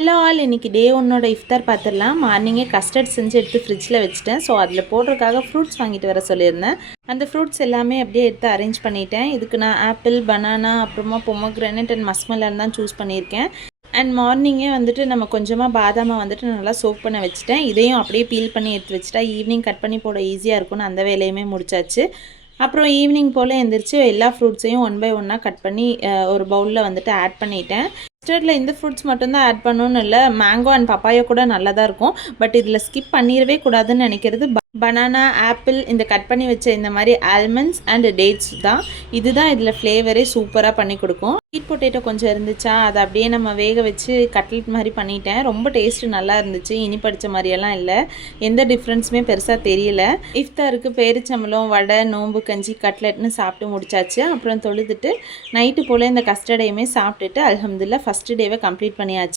Hello all, இன்றைக்கி டே ஒன்னோட இஃப்தார் பார்த்துடலாம். மார்னிங்கே கஸ்டர்ட் செஞ்சு எடுத்து ஃப்ரிட்ஜில் வச்சுட்டேன். ஸோ அதில் போடுறதுக்காக ஃப்ரூட்ஸ் வாங்கிட்டு வர சொல்லியிருந்தேன். அந்த ஃப்ரூட்ஸ் எல்லாமே அப்படியே எடுத்து அரேஞ்ச் பண்ணிட்டேன். இதுக்கு நான் ஆப்பிள், பனானா, அப்புறமா பொமோக்ரானேட் அண்ட் மஸ்மெலன் தான் சூஸ் பண்ணியிருக்கேன். அண்ட் மார்னிங்கே வந்துட்டு நம்ம கொஞ்சமாக பாதாமை வந்துட்டு நல்லா சோக் பண்ண வச்சுட்டேன். இதையும் அப்படியே பீல் பண்ணி எடுத்து வச்சுட்டா ஈவினிங் கட் பண்ணி போட ஈஸியாக இருக்கும்னு அந்த வேலையுமே முடிச்சாச்சு. அப்புறம் ஈவினிங் போல் எந்திரிச்சு எல்லா ஃப்ரூட்ஸையும் ஒன் பை ஒன்னாக கட் பண்ணி ஒரு பவுலில் வந்துட்டு ஆட் பண்ணிட்டேன். கஸ்டர்டில் இந்த ஃப்ரூட்ஸ் மட்டும்தான் ஆட் பண்ணணும்னு இல்லை, மேங்கோ அண்ட் பப்பாயா கூட நல்லா தான் இருக்கும். பட் இதில் ஸ்கிப் பண்ணிடவே கூடாதுன்னு நினைக்கிறது பனானா, ஆப்பிள், இந்த கட் பண்ணி வச்ச இந்த மாதிரி ஆல்மண்ட்ஸ் அண்ட் டேட்ஸ் தான். இதுதான் இதில் ஃப்ளேவரே சூப்பராக பண்ணி கொடுக்கும். ஸ்வீட் பொட்டேட்டோ கொஞ்சம் இருந்துச்சா, அதை அப்படியே நம்ம வேக வச்சு கட்லெட் மாதிரி பண்ணிட்டேன். ரொம்ப டேஸ்ட்டு நல்லா இருந்துச்சு. இனிப்படித்த மாதிரியெல்லாம் இல்லை, எந்த டிஃப்ரென்ஸுமே பெருசாக தெரியல. இஃப்தாருக்கு பேரிச்சம்பழம், வடை, நோம்பு கஞ்சி, கட்லெட்னு சாப்பிட்டு முடிச்சாச்சு. அப்புறம் தொழுதுட்டு நைட்டு போல் இந்த கஸ்டர்டையுமே சாப்பிட்டுட்டு அல்ஹம்துலில்லாஹ் ஃபஸ்ட்டு டேவை கம்ப்ளீட் பண்ணியாச்சு.